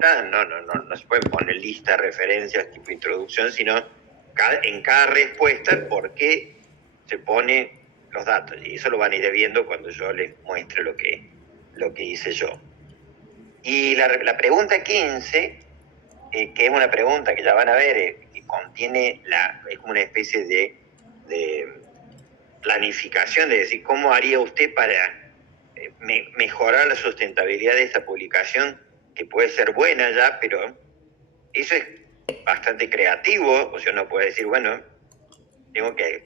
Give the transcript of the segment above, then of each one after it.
entrada no se puede poner lista de referencias tipo introducción, sino en cada respuesta por qué se pone los datos. Y eso lo van a ir viendo cuando yo les muestre lo que hice yo. Y la pregunta 15, que es una pregunta que ya van a ver, que contiene es como una especie de planificación, de decir, ¿cómo haría usted para mejorar la sustentabilidad de esta publicación, que puede ser buena ya, pero eso es bastante creativo? O sea, uno puede decir, bueno, tengo que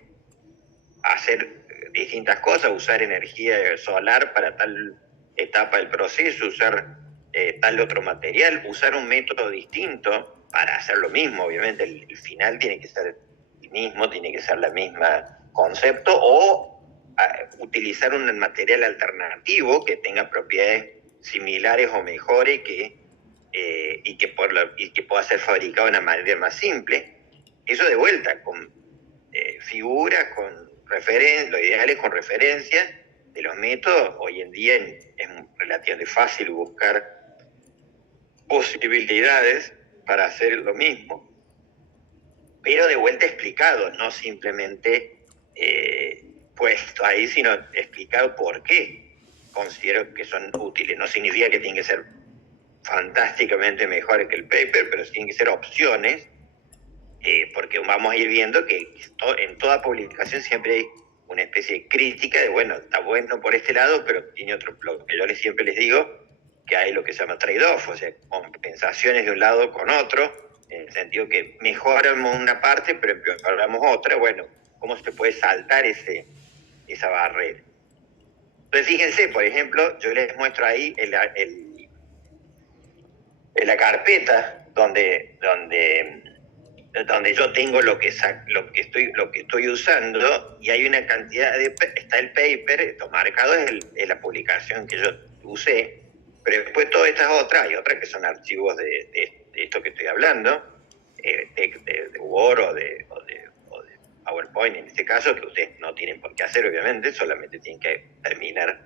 hacer distintas cosas, usar energía solar para tal etapa del proceso, usar tal otro material, usar un método distinto para hacer lo mismo. Obviamente el final tiene que ser el mismo, tiene que ser la misma concepto, o utilizar un material alternativo que tenga propiedades similares o mejores y que pueda ser fabricado de una manera más simple. Eso de vuelta, con figuras, con lo ideal es con referencias de los métodos. Hoy en día es relativamente fácil buscar posibilidades para hacer lo mismo, pero de vuelta explicado, no simplemente puesto ahí, sino explicado por qué considero que son útiles. No significa que tienen que ser fantásticamente mejores que el paper, pero tienen que ser opciones, porque vamos a ir viendo que en toda publicación siempre hay una especie de crítica de, bueno, está bueno por este lado, pero tiene otro, lo que yo siempre les digo, que hay lo que se llama trade-off, o sea, compensaciones de un lado con otro, en el sentido que mejoramos una parte, pero empeoramos otra. Bueno, ¿cómo se puede saltar esa barrera? Entonces, fíjense, por ejemplo, yo les muestro ahí en la carpeta donde yo tengo lo que estoy usando, y hay una cantidad está el paper, esto marcado es la publicación que yo usé, pero después todas estas otras, hay otras que son archivos de esto que estoy hablando, de Word o de PowerPoint en este caso, que ustedes no tienen por qué hacer, obviamente, solamente tienen que terminar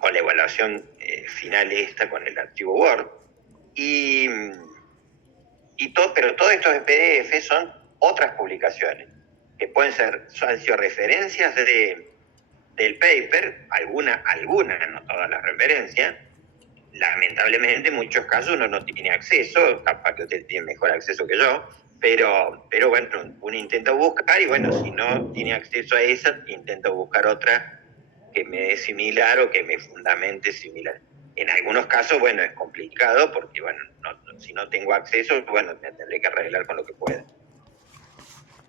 con la evaluación final esta con el archivo Word. Pero todos estos PDF son otras publicaciones, que pueden ser, han sido referencias del paper, algunas, no todas las referencias. Lamentablemente en muchos casos uno no tiene acceso, capaz que usted tiene mejor acceso que yo, pero bueno, uno intenta buscar, y bueno, si no tiene acceso a esa, intenta buscar otra que me dé similar o que me fundamente similar. En algunos casos, bueno, es complicado porque, bueno, si no tengo acceso, bueno, me tendré que arreglar con lo que pueda.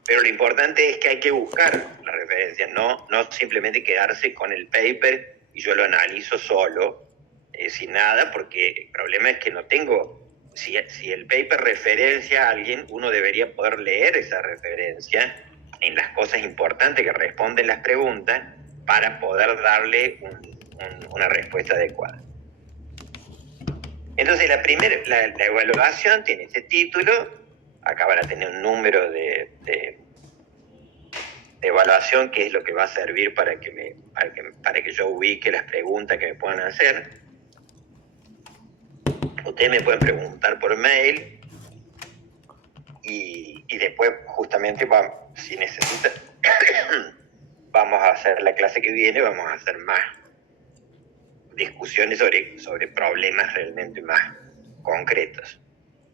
Pero lo importante es que hay que buscar las referencias, no simplemente quedarse con el paper y yo lo analizo solo, sin nada, porque el problema es que no tengo... Si el paper referencia a alguien, uno debería poder leer esa referencia en las cosas importantes que responden las preguntas para poder darle una respuesta adecuada. Entonces la evaluación tiene este título. Acá van a tener un número de evaluación, que es lo que va a servir para que yo ubique las preguntas que me puedan hacer. Ustedes me pueden preguntar por mail, y después justamente si necesitan vamos a hacer la clase que viene, vamos a hacer más discusiones sobre problemas realmente más concretos.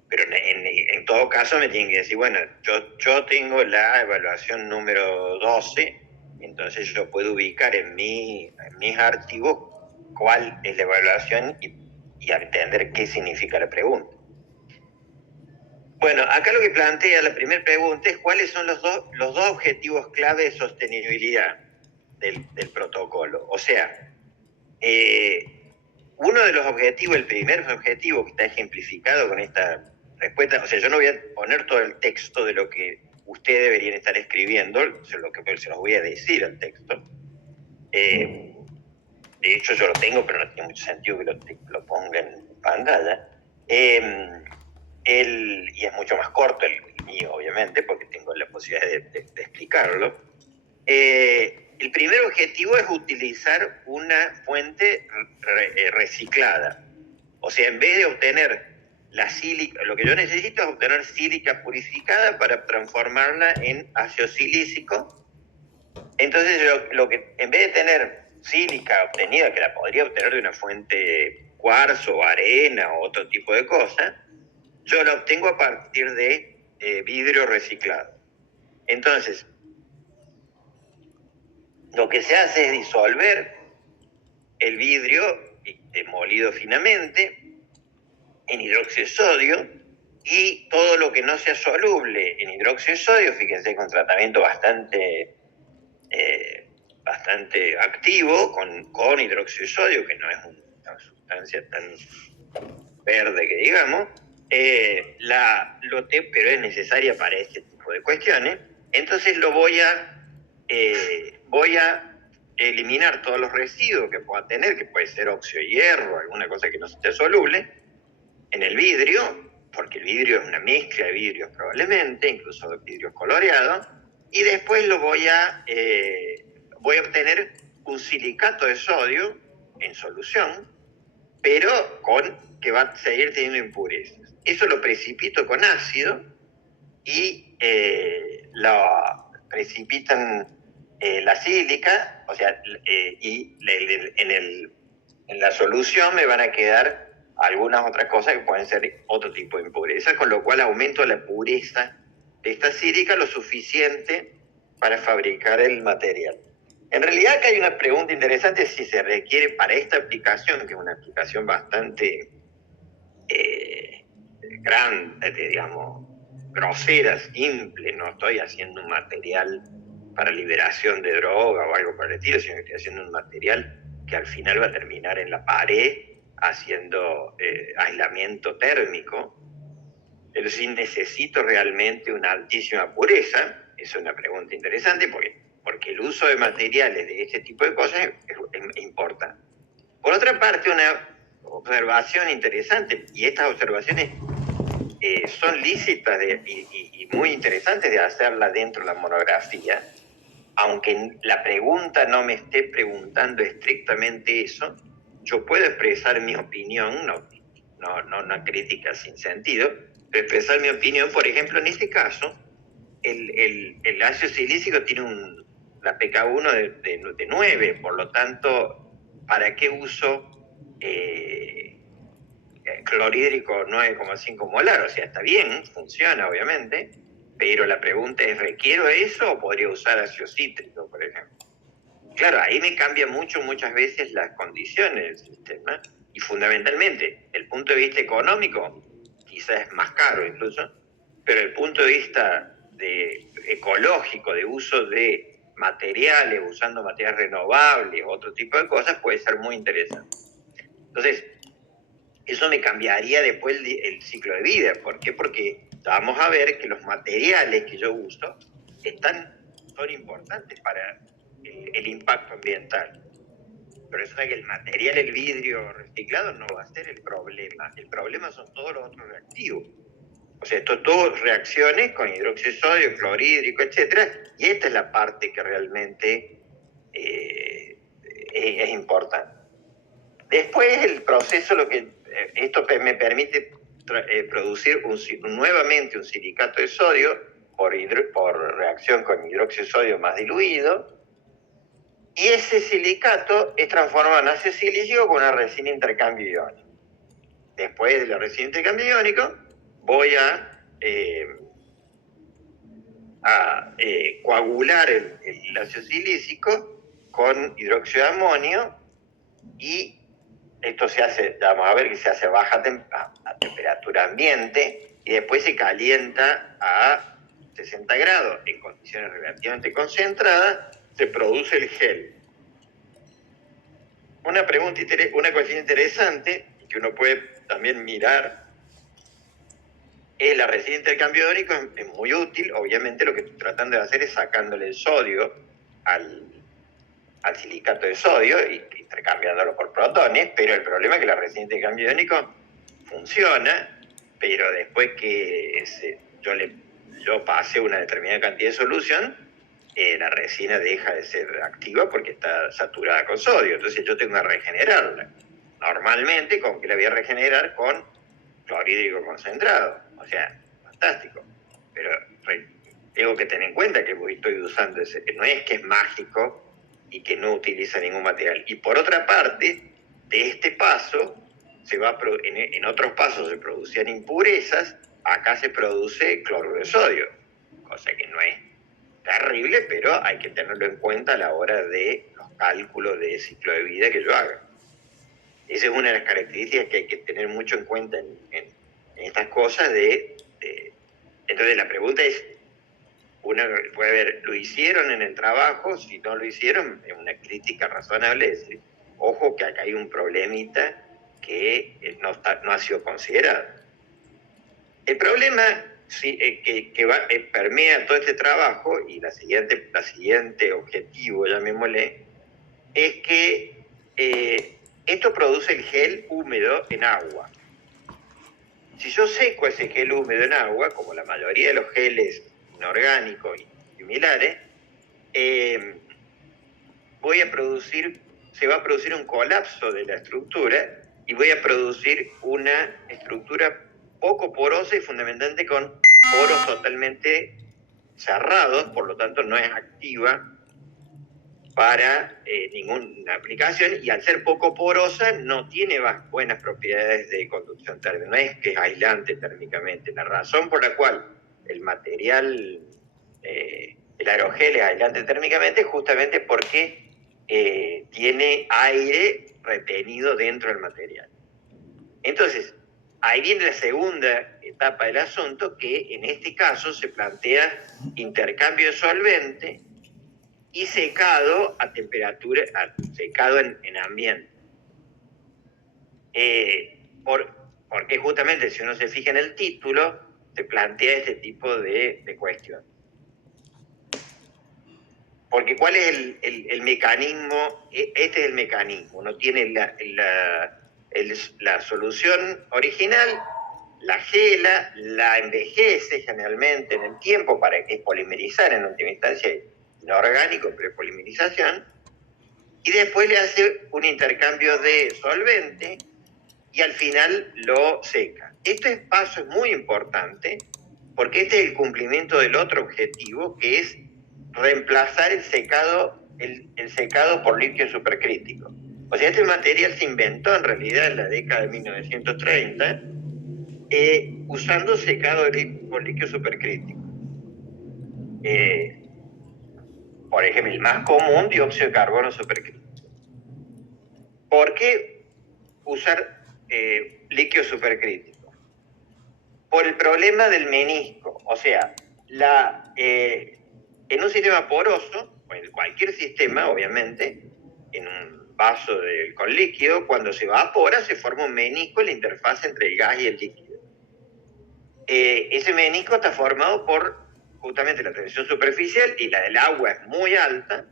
Pero en todo caso me tienen que decir, bueno, yo tengo la evaluación número 12, entonces yo puedo ubicar en mis archivos cuál es la evaluación y entender qué significa la pregunta. Bueno, acá lo que plantea la primera pregunta es cuáles son los dos objetivos clave de sostenibilidad del protocolo. O sea, uno de los objetivos, el primer objetivo que está ejemplificado con esta respuesta, o sea, yo no voy a poner todo el texto de lo que ustedes deberían estar escribiendo, se los voy a decir al texto. De hecho, yo lo tengo, pero no tiene mucho sentido que lo ponga en pantalla. Y es mucho más corto el mío, obviamente, porque tengo la posibilidad de explicarlo. El primer objetivo es utilizar una fuente reciclada. O sea, en vez de obtener la sílica, lo que yo necesito es obtener sílica purificada para transformarla en ácido silícico. Entonces lo que, en vez de tener sílica obtenida, que la podría obtener de una fuente cuarzo, arena o otro tipo de cosa, yo la obtengo a partir de vidrio reciclado. Entonces, lo que se hace es disolver el vidrio molido finamente en hidróxido de sodio, y todo lo que no sea soluble en hidróxido de sodio, fíjense, con tratamiento bastante activo, con hidróxido de sodio, que no es una sustancia tan verde que digamos, pero es necesaria para este tipo de cuestiones. Entonces voy a eliminar todos los residuos que pueda tener, que puede ser óxido de hierro, alguna cosa que no esté soluble, en el vidrio, porque el vidrio es una mezcla de vidrios probablemente, incluso de vidrios coloreados, y después voy a obtener un silicato de sodio en solución, pero que va a seguir teniendo impurezas. Eso lo precipito con ácido y lo precipitan la sílica, o sea, y en la solución me van a quedar algunas otras cosas que pueden ser otro tipo de impurezas, con lo cual aumento la pureza de esta sílica lo suficiente para fabricar el material. En realidad acá hay una pregunta interesante si se requiere para esta aplicación, que es una aplicación bastante grande, digamos, grosera, simple, no estoy haciendo un material para liberación de droga o algo por el estilo, sino que estoy haciendo un material que al final va a terminar en la pared haciendo aislamiento térmico. Pero si necesito realmente una altísima pureza, es una pregunta interesante porque el uso de materiales de este tipo de cosas es importante. Por otra parte, una observación interesante, y estas observaciones son lícitas y muy interesantes de hacerla dentro de la monografía, aunque la pregunta no me esté preguntando estrictamente eso, yo puedo expresar mi opinión, no una crítica sin sentido, pero expresar mi opinión. Por ejemplo, en este caso, el ácido silícico tiene la pK1 de 9, por lo tanto, ¿para qué uso clorhídrico 9,5 molar? O sea, está bien, funciona obviamente, pero la pregunta es, ¿requiero eso o podría usar ácido cítrico, por ejemplo? Claro, ahí me cambia muchas veces las condiciones del sistema, y fundamentalmente, el punto de vista económico, quizás es más caro incluso, pero el punto de vista ecológico, de uso de materiales, usando materiales renovables, otro tipo de cosas, puede ser muy interesante. Entonces, eso me cambiaría después el ciclo de vida. ¿Por qué? Porque vamos a ver que los materiales que yo uso son importantes para el impacto ambiental. Pero resulta que el material, el vidrio reciclado, no va a ser el problema. El problema son todos los otros reactivos. O sea, esto todo reacciones con hidróxido de sodio, clorhídrico, etc. Y esta es la parte que realmente es importante. Después el proceso, esto me permite producir nuevamente un silicato de sodio por reacción con hidróxido de sodio más diluido, y ese silicato es transformado en ácido silícico con una resina intercambio iónico. Después de la resina intercambio iónico voy a coagular el ácido silícico con hidróxido de amonio, y esto se hace, vamos a ver que se hace a temperatura ambiente, y después se calienta a 60 grados en condiciones relativamente concentradas, se produce el gel. Una cuestión interesante que uno puede también mirar es la resina de intercambio iónico. Es muy útil. Obviamente lo que estoy tratando de hacer es sacándole el sodio al silicato de sodio y intercambiándolo por protones, pero el problema es que la resina de intercambio iónico funciona, pero después que yo pase una determinada cantidad de solución, la resina deja de ser activa porque está saturada con sodio. Entonces yo tengo que regenerarla. Normalmente, ¿con qué la voy a regenerar? Con clorhídrico concentrado. O sea, fantástico. Pero tengo que tener en cuenta que estoy usando ese, que no es que es mágico y que no utiliza ningún material. Y por otra parte, de este paso, en otros pasos se producían impurezas, acá se produce cloruro de sodio, cosa que no es terrible, pero hay que tenerlo en cuenta a la hora de los cálculos de ciclo de vida que yo haga. Esa es una de las características que hay que tener mucho en cuenta en estas cosas Entonces la pregunta es, puede ver, ¿lo hicieron en el trabajo? Si no lo hicieron, es una crítica razonable, es decir, ojo que acá hay un problemita que no ha sido considerado. El problema que permea todo este trabajo, y la siguiente objetivo, llamémosle, es que esto produce el gel húmedo en agua. Si yo seco ese gel húmedo en agua, como la mayoría de los geles inorgánicos y similares, se va a producir un colapso de la estructura y voy a producir una estructura poco porosa y fundamentalmente con poros totalmente cerrados, por lo tanto no es activa para ninguna aplicación, y al ser poco porosa no tiene buenas propiedades de conducción térmica, no es que es aislante térmicamente. La razón por la cual el material, el aerogel es aislante térmicamente es justamente porque tiene aire retenido dentro del material. Entonces, ahí viene la segunda etapa del asunto, que en este caso se plantea intercambio de solvente y secado a temperatura, secado en ambiente. Porque justamente si uno se fija en el título, se plantea este tipo de cuestión. Porque ¿cuál es el mecanismo? Este es el mecanismo. Uno tiene la solución original, la gela, la envejece generalmente en el tiempo para que polimerizar en última instancia, inorgánico, prepolimerización, y después le hace un intercambio de solvente y al final lo seca. Este paso es muy importante porque este es el cumplimiento del otro objetivo, que es reemplazar el secado por líquido supercrítico. O sea, este material se inventó en realidad en la década de 1930 usando secado por líquido supercrítico. Por ejemplo, el más común, dióxido de carbono supercrítico. ¿Por qué usar líquido supercrítico? Por el problema del menisco. O sea, en un sistema poroso, o en cualquier sistema, obviamente, en un vaso con líquido, cuando se evapora, se forma un menisco en la interfaz entre el gas y el líquido. Ese menisco está formado por justamente la tensión superficial, y la del agua es muy alta,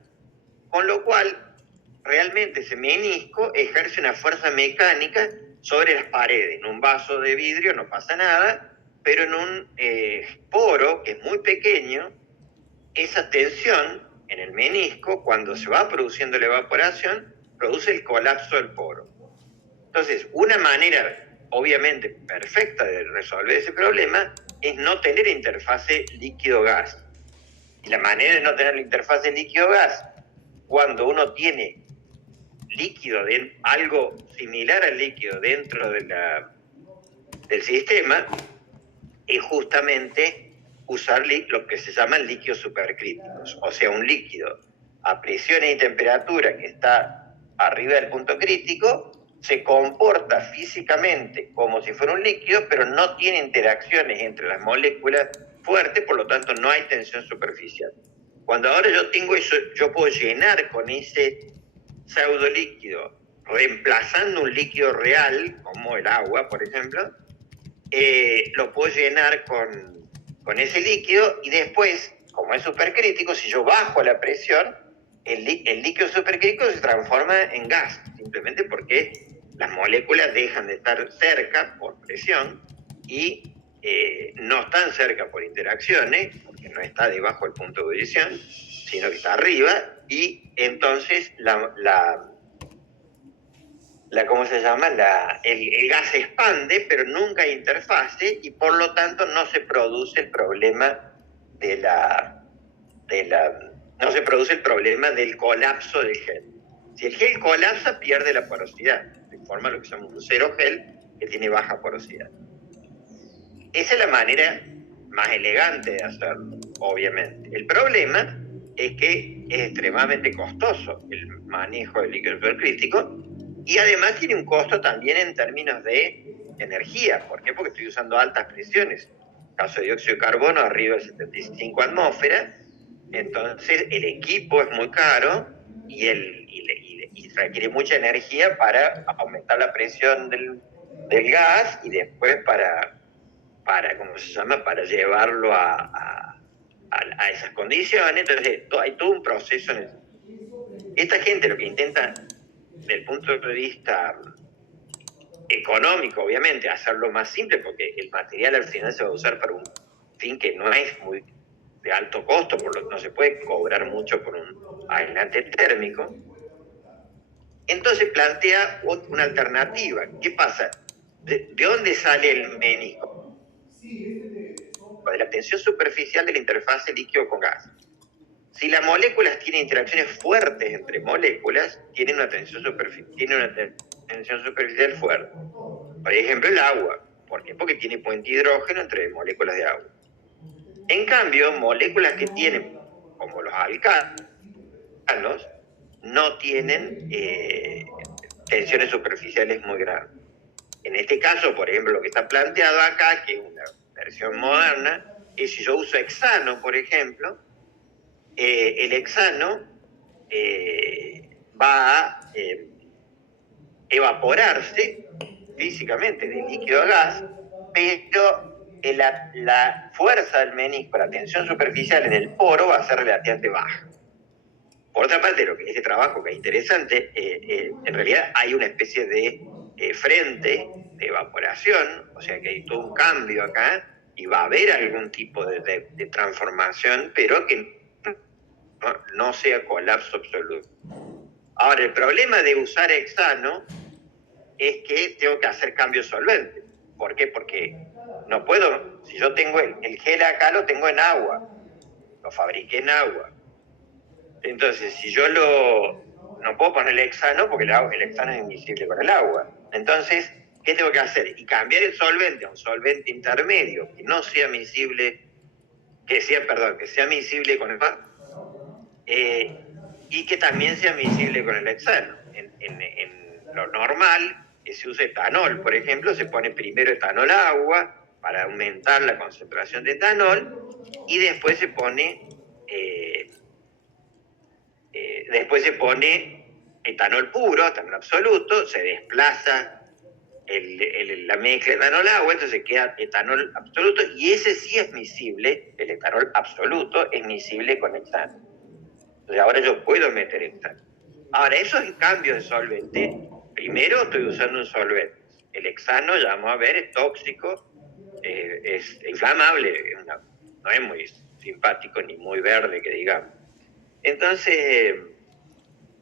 con lo cual realmente ese menisco ejerce una fuerza mecánica sobre las paredes. En un vaso de vidrio no pasa nada, pero en un poro que es muy pequeño, esa tensión en el menisco, cuando se va produciendo la evaporación, produce el colapso del poro. Entonces, una manera obviamente perfecta de resolver ese problema es no tener interfase líquido-gas. Y la manera de no tener la interfase líquido-gas, cuando uno tiene líquido, algo similar al líquido dentro del sistema, es justamente usar lo que se llaman líquidos supercríticos, o sea, un líquido a presiones y temperatura que está arriba del punto crítico, se comporta físicamente como si fuera un líquido, pero no tiene interacciones entre las moléculas fuertes, por lo tanto no hay tensión superficial. Cuando ahora yo tengo eso, yo puedo llenar con ese pseudo líquido, reemplazando un líquido real, como el agua, por ejemplo, lo puedo llenar con ese líquido, y después, como es supercrítico, si yo bajo la presión, el líquido supercrítico se transforma en gas, simplemente porque las moléculas dejan de estar cerca por presión y no están cerca por interacciones, porque no está debajo del punto de ebullición, sino que está arriba, y entonces la ¿cómo se llama? El gas se expande, pero nunca hay interfase y por lo tanto no se produce el problema de no se produce el problema del colapso del gel. Si el gel colapsa, pierde la porosidad, se forma lo que se llama un cero gel que tiene baja porosidad. Esa es la manera más elegante de hacerlo, obviamente. El problema es que es extremadamente costoso el manejo del líquido supercrítico y además tiene un costo también en términos de energía. ¿Por qué? Porque estoy usando altas presiones. Caso de dióxido de carbono, arriba de 75 atmósferas. Entonces el equipo es muy caro y requiere mucha energía para aumentar la presión del gas y después ¿cómo se llama? Para llevarlo a esas condiciones. Entonces hay todo un proceso en eso. Esta gente lo que intenta, desde el punto de vista económico, obviamente, hacerlo más simple, porque el material al final se va a usar para un fin que no es muy de alto costo, por lo que no se puede cobrar mucho por un aislante térmico. Entonces plantea una alternativa. ¿Qué pasa? ¿De dónde sale el menisco? De la tensión superficial de la interfase líquido con gas. Si las moléculas tienen interacciones fuertes entre moléculas, tienen una tensión superficial fuerte. Por ejemplo, el agua. ¿Por qué? Porque tiene puente hidrógeno entre moléculas de agua. En cambio, moléculas que tienen, como los alcanos, no tienen tensiones superficiales muy grandes. En este caso, por ejemplo, lo que está planteado acá, que es una versión moderna, es si yo uso hexano, por ejemplo, el hexano va a evaporarse físicamente de líquido a gas, pero la fuerza del menisco, la tensión superficial en el poro va a ser relativamente baja. Por otra parte, lo que este trabajo que es interesante, en realidad hay una especie de frente de evaporación, o sea que hay todo un cambio acá y va a haber algún tipo de transformación, pero que no sea colapso absoluto. Ahora, el problema de usar hexano es que tengo que hacer cambios solventes. ¿Por qué? Porque no puedo, si yo tengo el gel acá, lo tengo en agua, lo fabriqué en agua. Entonces, si yo no puedo ponerle hexano porque el hexano es invisible con el agua. Entonces, ¿qué tengo que hacer? Y cambiar el solvente a un solvente intermedio que no sea miscible, que sea miscible con el agua, y que también sea miscible con el hexano. En lo normal, que se usa etanol, por ejemplo, se pone primero etanol a agua para aumentar la concentración de etanol y después se pone etanol puro, etanol absoluto, se desplaza la mezcla de etanol agua, entonces queda etanol absoluto y ese sí es miscible, el etanol absoluto es miscible con hexano. Entonces ahora yo puedo meter hexano. Ahora, esos cambios de solvente, primero estoy usando un solvente. El hexano, ya vamos a ver, es tóxico, es inflamable, no es muy simpático ni muy verde, que digamos. Entonces,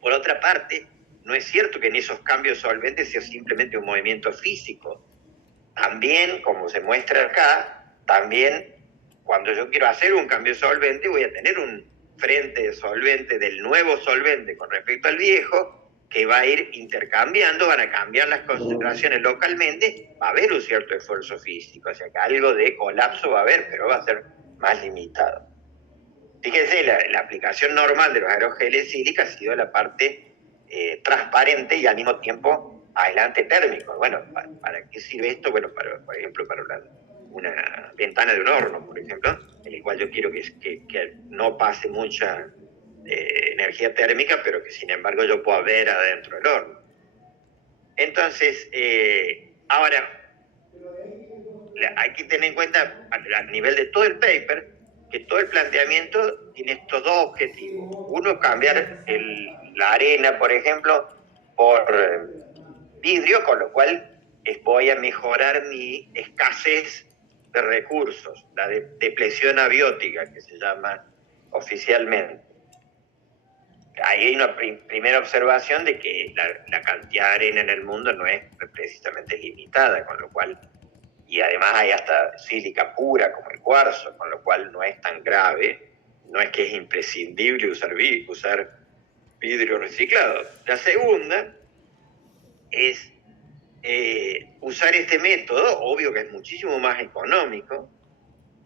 por otra parte, no es cierto que en esos cambios solventes sea simplemente un movimiento físico. También, como se muestra acá, también cuando yo quiero hacer un cambio solvente, voy a tener un frente de solvente del nuevo solvente con respecto al viejo, que va a ir intercambiando, van a cambiar las concentraciones localmente, va a haber un cierto esfuerzo físico, o sea que algo de colapso va a haber, pero va a ser más limitado. Fíjense, la aplicación normal de los aerogeles sílica ha sido la parte transparente y al mismo tiempo aislante térmico. Bueno, ¿para qué sirve esto? Bueno, por ejemplo, para una ventana de un horno, por ejemplo, en el cual yo quiero que no pase mucha energía térmica, pero que sin embargo yo pueda ver adentro del horno. Entonces, ahora, hay que tener en cuenta a nivel de todo el paper que todo el planteamiento tiene estos dos objetivos. Uno, cambiar la arena, por ejemplo, por vidrio, con lo cual voy a mejorar mi escasez de recursos, la depleción abiótica que se llama oficialmente. ahí hay una primera observación de que la cantidad de arena en el mundo no es precisamente limitada, con lo cual, y además hay hasta sílica pura como el cuarzo, con lo cual no es tan grave, no es que es imprescindible usar vidrio reciclado. La segunda es usar este método, obvio que es muchísimo más económico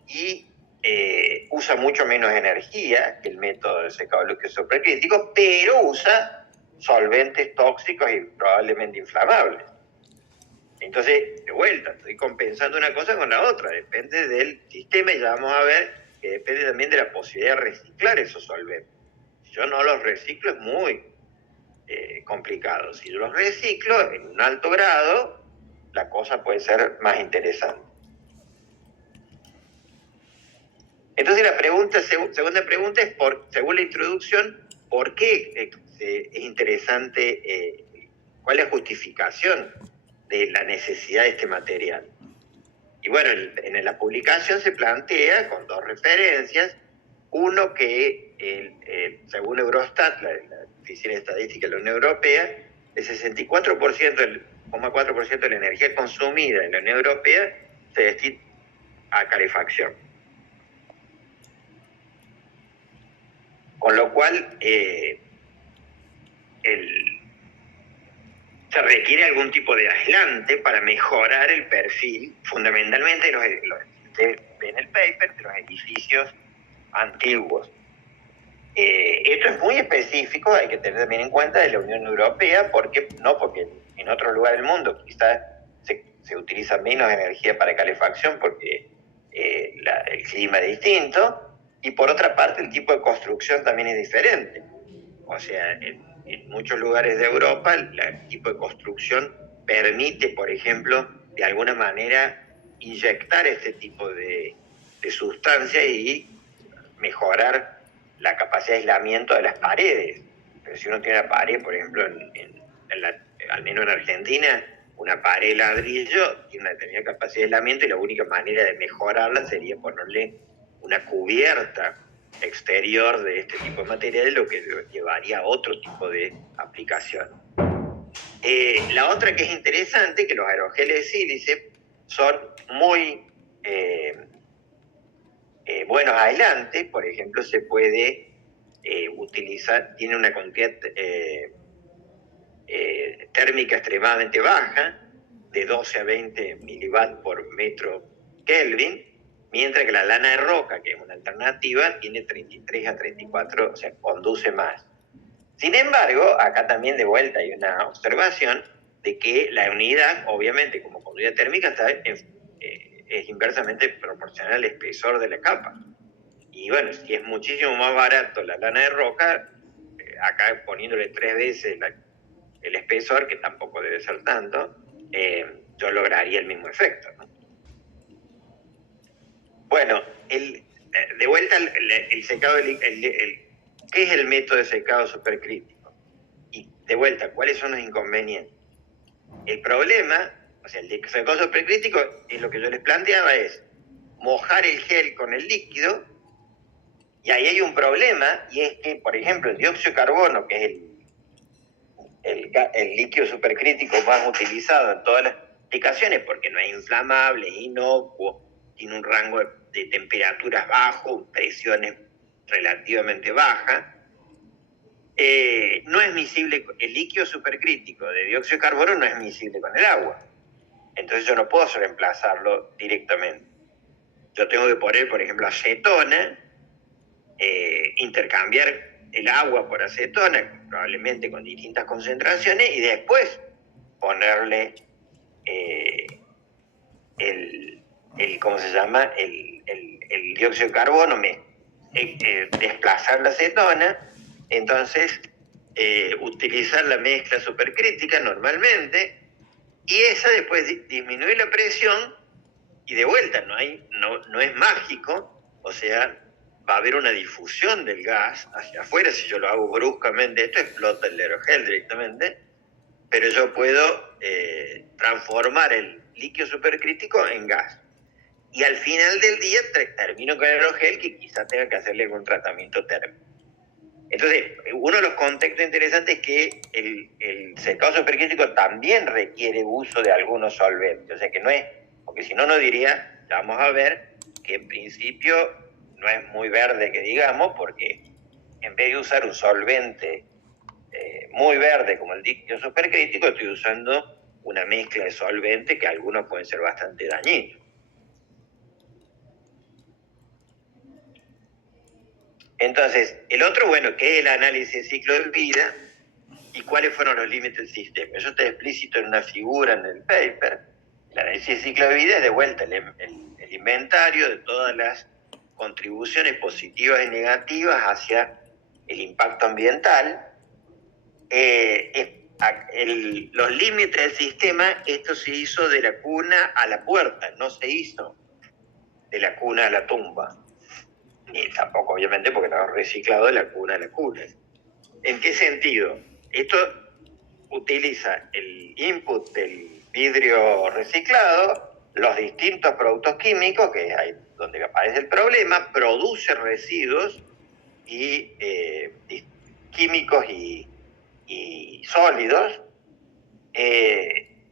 y usa mucho menos energía que el método de secado líquido supercrítico, pero usa solventes tóxicos y probablemente inflamables. Entonces, de vuelta, estoy compensando una cosa con la otra, depende del sistema y ya vamos a ver que depende también de la posibilidad de reciclar esos solventes. Si yo no los reciclo es muy complicado. Si yo los reciclo en un alto grado, la cosa puede ser más interesante. Entonces la segunda pregunta es, según la introducción, ¿por qué es interesante, cuál es la justificación de la necesidad de este material? Y bueno, en la publicación se plantea con dos referencias, uno que según Eurostat, la Oficina de Estadística de la Unión Europea, el 64,4% de la energía consumida en la Unión Europea se destina a calefacción. Con lo cual, se requiere algún tipo de aislante para mejorar el perfil, fundamentalmente ustedes ven el paper, de los edificios antiguos. Esto es muy específico, hay que tener también en cuenta de la Unión Europea, porque en otro lugar del mundo quizás se utiliza menos energía para calefacción porque el clima es distinto, y por otra parte el tipo de construcción también es diferente. O sea, en muchos lugares de Europa el tipo de construcción permite, por ejemplo, de alguna manera inyectar este tipo de sustancia y mejorar la capacidad de aislamiento de las paredes. Pero si uno tiene una pared, por ejemplo, al menos en Argentina, una pared ladrillo tiene una determinada capacidad de aislamiento y la única manera de mejorarla sería ponerle una cubierta exterior de este tipo de materiales, lo que llevaría a otro tipo de aplicación. La otra que es interesante, que los aerogeles de sílice son muy buenos aislantes. Por ejemplo, se puede utilizar, tiene una cantidad térmica extremadamente baja, de 12 a 20 milivatts por metro Kelvin, mientras que la lana de roca, que es una alternativa, tiene 33 a 34, o sea, conduce más. Sin embargo, acá también de vuelta hay una observación de que la unidad, obviamente, como conducta térmica, es inversamente proporcional al espesor de la capa. Y bueno, si es muchísimo más barato la lana de roca, acá poniéndole 3 veces el espesor, que tampoco debe ser tanto, yo lograría el mismo efecto, ¿no? Bueno, de vuelta el secado, ¿qué es el método de secado supercrítico? Y de vuelta, ¿cuáles son los inconvenientes? El problema, o sea, el secado supercrítico, es lo que yo les planteaba, es mojar el gel con el líquido, y ahí hay un problema, y es que, por ejemplo, el dióxido de carbono, que es el líquido supercrítico más utilizado en todas las aplicaciones, porque no es inflamable, es inocuo, tiene un rango de temperaturas bajo, presiones relativamente bajas, no es miscible. El líquido supercrítico de dióxido de carbono no es miscible con el agua. Entonces yo no puedo reemplazarlo directamente. Yo tengo que poner, por ejemplo, acetona, intercambiar el agua por acetona, probablemente con distintas concentraciones, y después ponerle ¿cómo se llama? El dióxido de carbono, desplazar la acetona, entonces utilizar la mezcla supercrítica normalmente, y esa después disminuye la presión, y de vuelta no es mágico, o sea, va a haber una difusión del gas hacia afuera. Si yo lo hago bruscamente, esto explota el aerogel directamente, pero yo puedo transformar el líquido supercrítico en gas. Y al final del día termino con el aerogel, que quizá tenga que hacerle algún tratamiento térmico. Entonces, uno de los contextos interesantes es que el secado supercrítico también requiere uso de algunos solventes. O sea que no es, porque si no, no diría, ya vamos a ver, que en principio no es muy verde que digamos, porque en vez de usar un solvente muy verde como el líquido supercrítico, estoy usando una mezcla de solventes que algunos pueden ser bastante dañinos. Entonces, el otro, bueno, que es el análisis de ciclo de vida y cuáles fueron los límites del sistema. Eso está explícito en una figura en el paper. El análisis de ciclo de vida es de vuelta el inventario de todas las contribuciones positivas y negativas hacia el impacto ambiental. Los límites del sistema, esto se hizo de la cuna a la puerta, no se hizo de la cuna a la tumba. Ni tampoco, obviamente, porque no reciclado de la cuna a la cuna. ¿En qué sentido? Esto utiliza el input del vidrio reciclado, los distintos productos químicos, que es ahí donde aparece el problema, produce residuos y químicos y sólidos,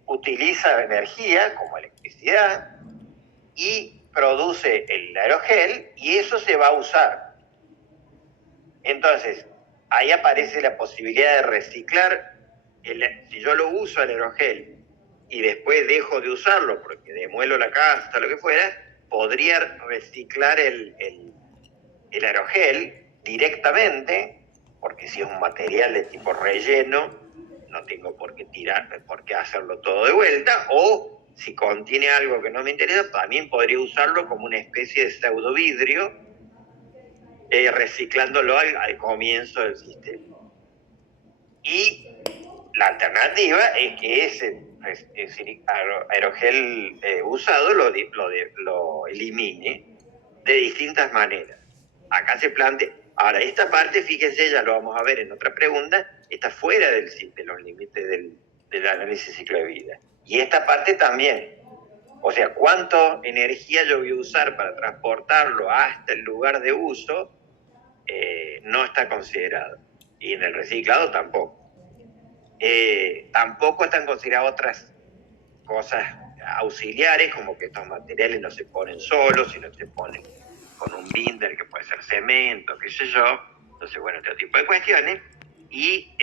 utiliza energía como electricidad y produce el aerogel y eso se va a usar. Entonces, ahí aparece la posibilidad de reciclar. Si yo lo uso el aerogel y después dejo de usarlo porque demuelo la casa, lo que fuera, podría reciclar el aerogel directamente, porque si es un material de tipo relleno, no tengo por qué hacerlo todo de vuelta, o si contiene algo que no me interesa, también podría usarlo como una especie de pseudo vidrio, reciclándolo al comienzo del sistema. Y la alternativa es que ese aerogel usado lo elimine de distintas maneras. Acá se plantea. Ahora, esta parte, fíjense, ya lo vamos a ver en otra pregunta, está fuera de los límites del análisis de ciclo de vida. Y esta parte también. O sea, cuánta energía yo voy a usar para transportarlo hasta el lugar de uso no está considerado. Y en el reciclado tampoco. Tampoco están consideradas otras cosas auxiliares, como que estos materiales no se ponen solos, sino se ponen con un binder que puede ser cemento, qué sé yo. Entonces, bueno, este tipo de cuestiones. Y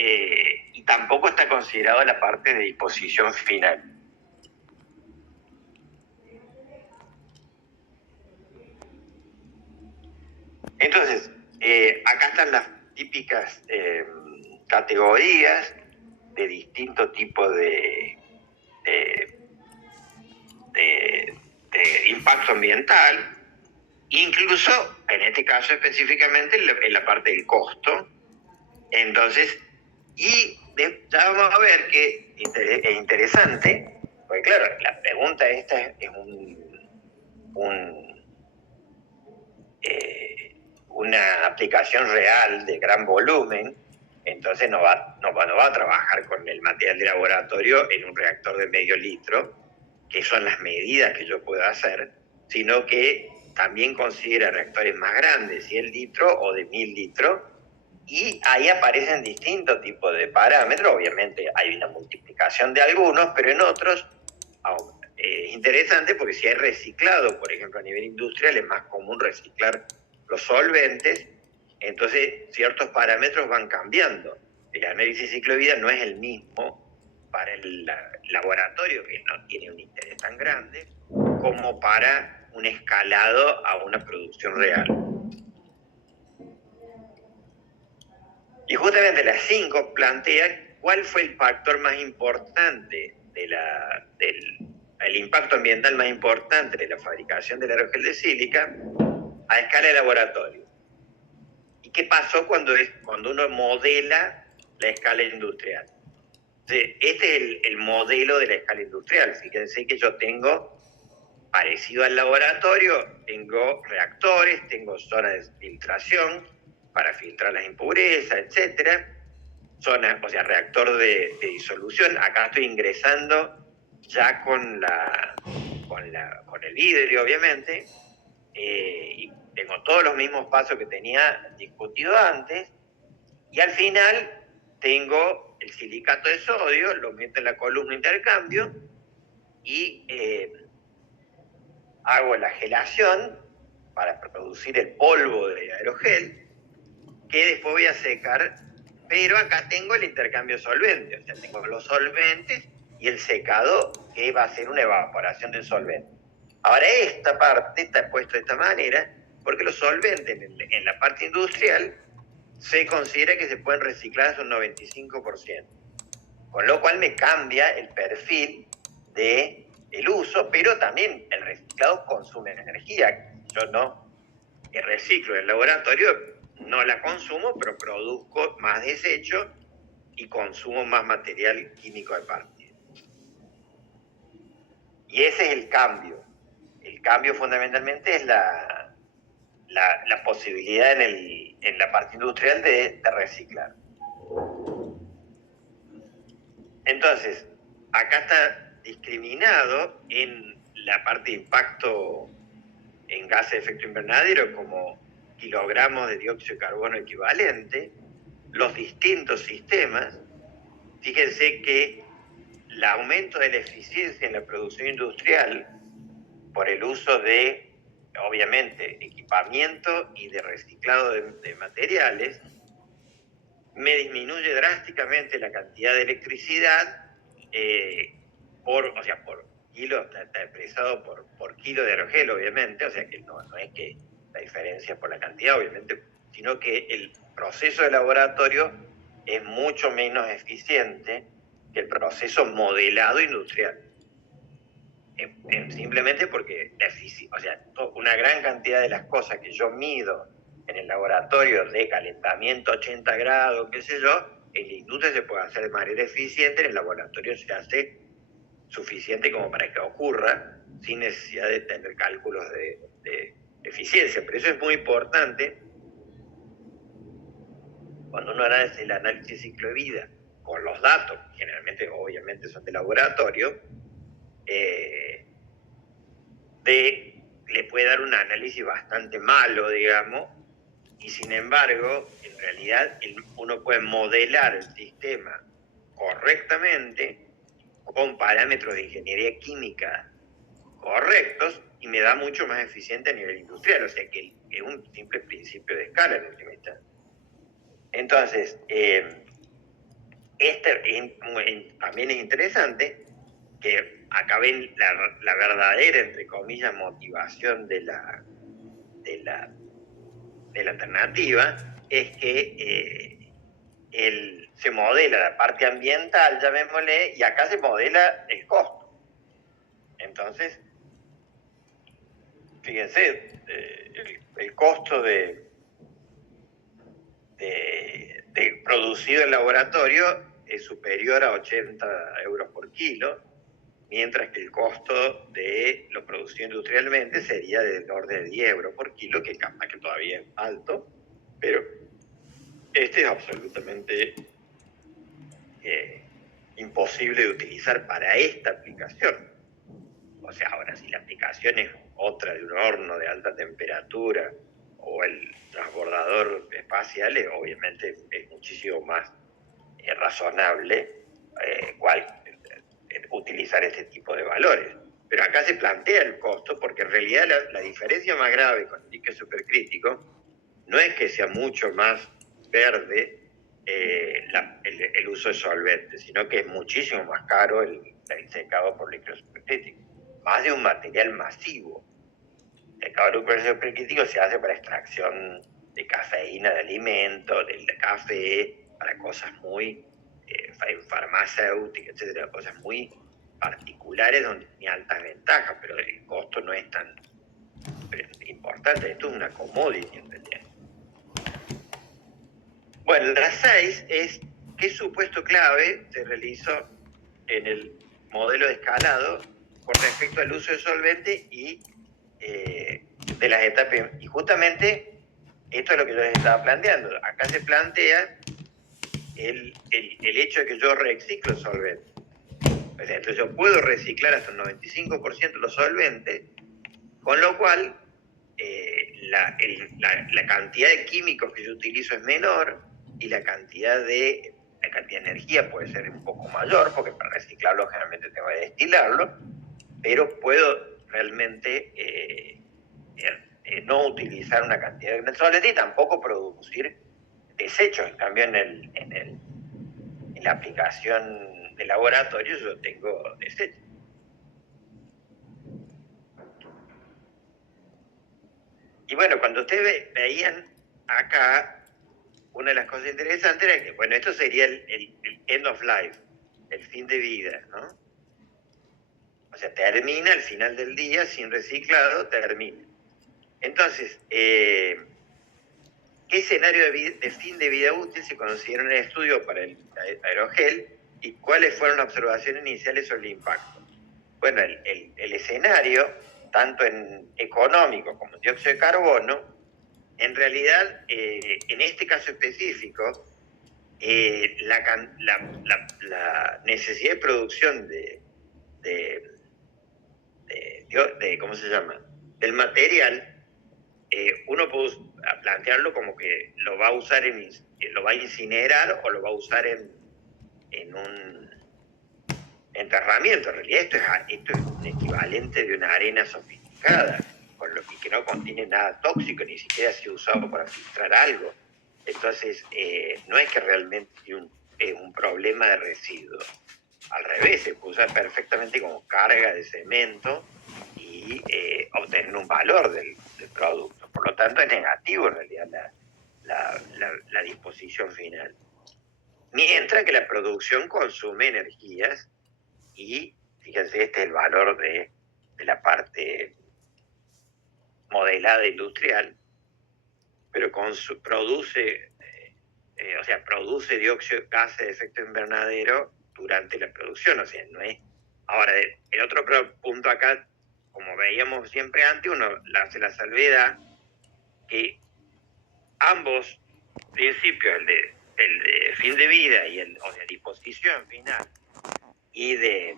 tampoco está considerado la parte de disposición final. Entonces, acá están las típicas categorías de distintos tipos de impacto ambiental, incluso en este caso específicamente en la parte del costo. Entonces, ya vamos a ver que es interesante, porque claro, la pregunta esta es una aplicación real de gran volumen, entonces no va a trabajar con el material de laboratorio en un reactor de medio litro, que son las medidas que yo puedo hacer, sino que también considera reactores más grandes, 100 litros o de 1000 litros, y ahí aparecen distintos tipos de parámetros. Obviamente hay una multiplicación de algunos, pero en otros es interesante porque si hay reciclado, por ejemplo, a nivel industrial es más común reciclar los solventes, entonces ciertos parámetros van cambiando. El análisis de ciclo de vida no es el mismo para el laboratorio, que no tiene un interés tan grande, como para un escalado a una producción real. Y justamente la 5 plantea cuál fue el factor más importante el impacto ambiental más importante de la fabricación del aerogel de sílica a escala de laboratorio. ¿Y qué pasó cuando uno modela la escala industrial? Entonces, este es el modelo de la escala industrial. Fíjense que yo tengo, parecido al laboratorio, tengo reactores, tengo zonas de filtración para filtrar las impurezas, etcétera. O sea, reactor de disolución. Acá estoy ingresando ya con el vidrio, obviamente, y tengo todos los mismos pasos que tenía discutido antes, Y al final tengo el silicato de sodio, lo meto en la columna de intercambio y hago la gelación para producir el polvo de aerogel, que después voy a secar, pero acá tengo el intercambio solvente, o sea, tengo los solventes y el secado, que va a ser una evaporación del solvente. Ahora, esta parte está puesta de esta manera porque los solventes en la parte industrial se considera que se pueden reciclar hasta un 95%, con lo cual me cambia el perfil del uso, pero también el reciclado consume energía. Yo no reciclo en el laboratorio, no la consumo, pero produzco más desecho y consumo más material químico de partida. Y ese es el cambio. El cambio fundamentalmente es la posibilidad en la parte industrial de reciclar. Entonces, acá está discriminado en la parte de impacto en gases de efecto invernadero como kilogramos de dióxido de carbono equivalente, los distintos sistemas. Fíjense que el aumento de la eficiencia en la producción industrial por el uso de, obviamente, equipamiento y de reciclado de materiales, me disminuye drásticamente la cantidad de electricidad por kilo, está expresado por kilo de aerogel, obviamente, o sea que no es que la diferencia por la cantidad, obviamente, sino que el proceso de laboratorio es mucho menos eficiente que el proceso modelado industrial. Simplemente porque una gran cantidad de las cosas que yo mido en el laboratorio de calentamiento 80 grados, qué sé yo, en la industria se puede hacer de manera eficiente, en el laboratorio se hace suficiente como para que ocurra sin necesidad de tener cálculos de eficiencia. Pero eso es muy importante cuando uno hace el análisis de ciclo de vida con los datos, generalmente obviamente son de laboratorio, le puede dar un análisis bastante malo, digamos, y sin embargo, en realidad uno puede modelar el sistema correctamente con parámetros de ingeniería química correctos y me da mucho más eficiente a nivel industrial, o sea que es un simple principio de escala en última instancia. Entonces, también es interesante que acá ven la verdadera, entre comillas, motivación de la alternativa, es que se modela la parte ambiental, llamémosle, y acá se modela el costo. Entonces, fíjense, el costo de producido en laboratorio es superior a 80 euros por kilo, mientras que el costo de lo producido industrialmente sería del orden de 10 euros por kilo, que capaz que todavía es alto, pero este es absolutamente imposible de utilizar para esta aplicación. O sea, ahora si la aplicación es otra de un horno de alta temperatura o el transbordador espacial, obviamente es muchísimo más razonable utilizar este tipo de valores. Pero acá se plantea el costo porque en realidad la diferencia más grave con el líquido supercrítico no es que sea mucho más verde el uso de solventes, sino que es muchísimo más caro el secado por líquido supercrítico. Más de un material masivo. El secado por líquido supercrítico se hace para extracción de cafeína de alimentos, del café, para cosas muy farmacéuticas, etcétera, cosas muy particulares donde tiene altas ventajas, pero el costo no es tan importante. Esto es una commodity en realidad. Bueno, la 6 es qué supuesto clave se realizó en el modelo de escalado con respecto al uso de solvente y de las etapas. Y justamente esto es lo que yo les estaba planteando. Acá se plantea el hecho de que yo reciclo solventes. O sea, entonces yo puedo reciclar hasta un 95% los solventes, con lo cual la cantidad de químicos que yo utilizo es menor y la cantidad de energía puede ser un poco mayor, porque para reciclarlo generalmente tengo que destilarlo, pero puedo realmente no utilizar una cantidad de solete y tampoco producir desechos. En cambio, en la aplicación de laboratorio yo tengo desechos. Y bueno, cuando ustedes veían acá, una de las cosas interesantes era que, bueno, esto sería el end of life, el fin de vida, ¿no? O sea, termina al final del día, sin reciclado, termina. Entonces, ¿qué escenario de fin de vida útil se consideró en el estudio para el aerogel y cuáles fueron las observaciones iniciales sobre el impacto? Bueno, el escenario, tanto en económico como en dióxido de carbono, en realidad, en este caso específico, la necesidad de producción ¿cómo se llama? Del material, uno puede plantearlo como que lo va a usar lo va a incinerar o lo va a usar en un enterramiento. En realidad esto es un equivalente de una arena sofisticada, y que no contiene nada tóxico, ni siquiera ha sido usado para filtrar algo. Entonces, no es que realmente tiene un problema de residuos. Al revés, se puede usar perfectamente como carga de cemento y obtener un valor del producto. Por lo tanto, es negativo en realidad la disposición final. Mientras que la producción consume energías y, fíjense, este es el valor de la parte modelada industrial, pero produce dióxido de gases de efecto invernadero durante la producción, o sea, no es. Ahora, el otro punto acá, como veíamos siempre antes, uno hace la salvedad que ambos principios, el de fin de vida o de disposición final y de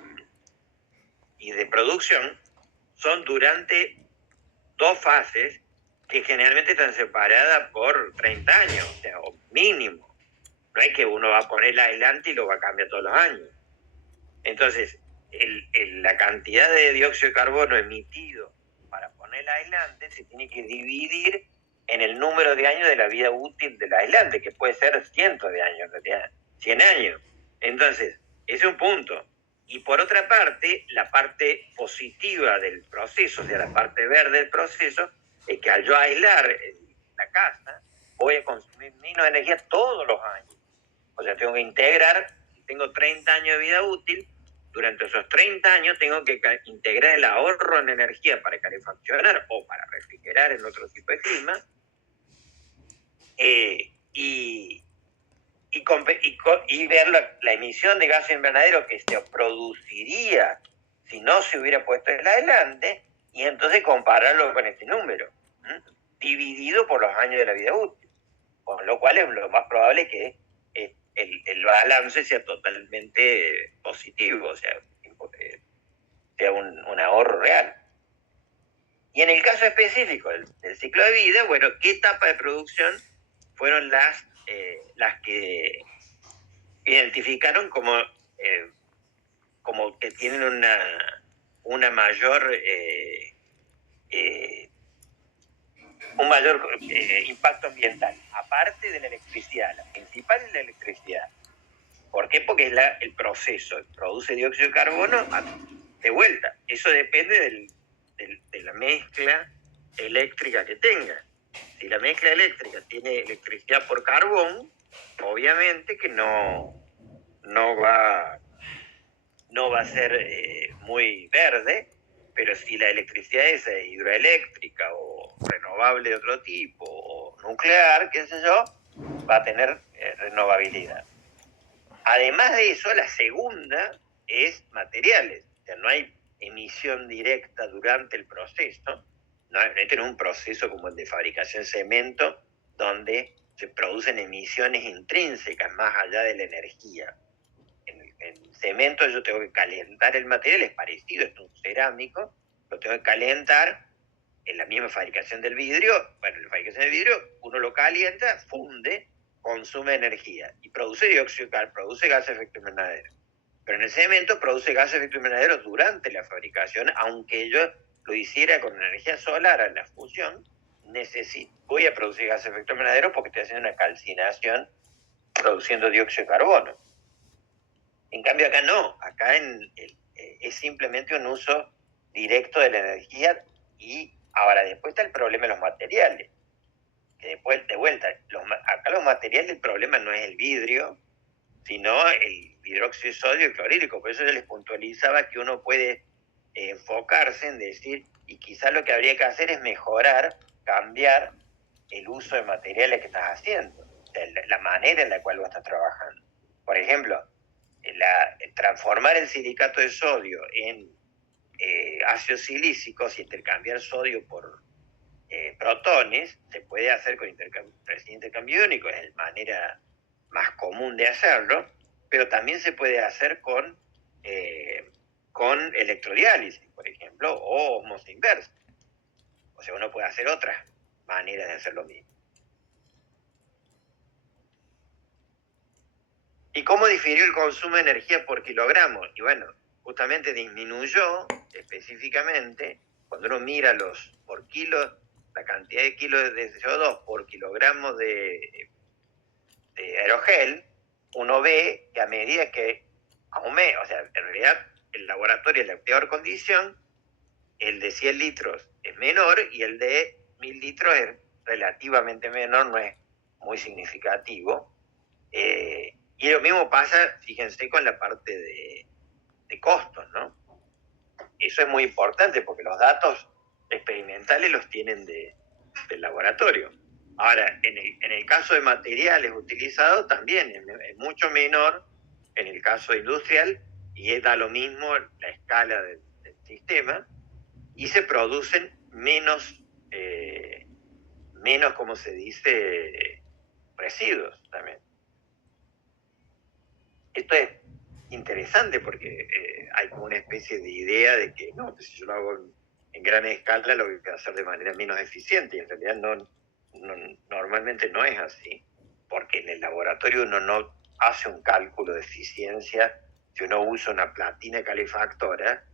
producción, son durante dos fases que generalmente están separadas por 30 años, o sea, o mínimo. No es que uno va a poner el aislante y lo va a cambiar todos los años. Entonces, la cantidad de dióxido de carbono emitido para poner el aislante se tiene que dividir en el número de años de la vida útil del aislante, que puede ser cientos de años, 100 años. Entonces, ese es un punto. Y por otra parte, la parte positiva del proceso, o sea, la parte verde del proceso, es que al yo aislar la casa, voy a consumir menos energía todos los años. O sea, tengo que integrar, si tengo 30 años de vida útil, durante esos 30 años tengo que integrar el ahorro en energía para calefaccionar o para refrigerar en otro tipo de clima, y ver la emisión de gases invernadero que se produciría si no se hubiera puesto el aislante, y entonces compararlo con este número, dividido por los años de la vida útil, con lo cual es lo más probable que el balance sea totalmente positivo, o sea un ahorro real. Y en el caso específico del ciclo de vida, bueno, ¿qué etapa de producción fueron las que identificaron como que tienen una mayor un mayor impacto ambiental, aparte de la electricidad? La principal es la electricidad. ¿Por qué? Porque es el proceso, produce dióxido de carbono de vuelta. Eso depende de la mezcla eléctrica que tenga. Si la mezcla eléctrica tiene electricidad por carbón, obviamente que no va a ser muy verde, pero si la electricidad es hidroeléctrica o renovable de otro tipo, o nuclear, qué sé yo, va a tener renovabilidad. Además de eso, la segunda es materiales. O sea, no hay emisión directa durante el proceso. No hay un proceso como el de fabricación de cemento, donde se producen emisiones intrínsecas más allá de la energía. En cemento yo tengo que calentar el material, es parecido, es un cerámico, lo tengo que calentar. En la misma fabricación del vidrio, bueno, en la fabricación del vidrio uno lo calienta, funde, consume energía y produce dióxido de carbono, produce gases de efecto invernadero. Pero en el cemento produce gases de efecto invernadero durante la fabricación, aunque yo lo hiciera con energía solar en la fusión, voy a producir gases de efecto invernadero porque estoy haciendo una calcinación produciendo dióxido de carbono. En cambio acá no, acá es simplemente un uso directo de la energía. Y ahora después está el problema de los materiales, que después de vuelta, acá los materiales, el problema no es el vidrio, sino el hidróxido de sodio y clorhídrico. Por eso yo les puntualizaba que uno puede enfocarse en decir, y quizás lo que habría que hacer es mejorar, cambiar el uso de materiales que estás haciendo, la manera en la cual vos estás trabajando. Por ejemplo, transformar el silicato de sodio en ácidos silícicos y intercambiar sodio por protones, se puede hacer con intercambio iónico, es la manera más común de hacerlo, pero también se puede hacer con electrodiálisis, por ejemplo, o osmosis inversa. O sea, uno puede hacer otras maneras de hacer lo mismo. ¿Y cómo difirió el consumo de energía por kilogramo? Y bueno, justamente disminuyó específicamente, cuando uno mira por kilo, la cantidad de kilos de CO2 por kilogramo de aerogel, uno ve que a medida que aumenta, o sea, en realidad el laboratorio es la peor condición, el de 100 litros es menor y el de 1000 litros es relativamente menor, no es muy significativo. Y lo mismo pasa, fíjense, con la parte de costos, ¿no? Eso es muy importante porque los datos experimentales los tienen del laboratorio. Ahora, en el caso de materiales utilizados también es mucho menor en el caso industrial y da lo mismo la escala del sistema y se producen menos, como se dice, residuos también. Esto es interesante porque hay como una especie de idea de que no, si yo lo hago en gran escala lo voy a hacer de manera menos eficiente, y en realidad normalmente no es así, porque en el laboratorio uno no hace un cálculo de eficiencia si uno usa una platina calefactora,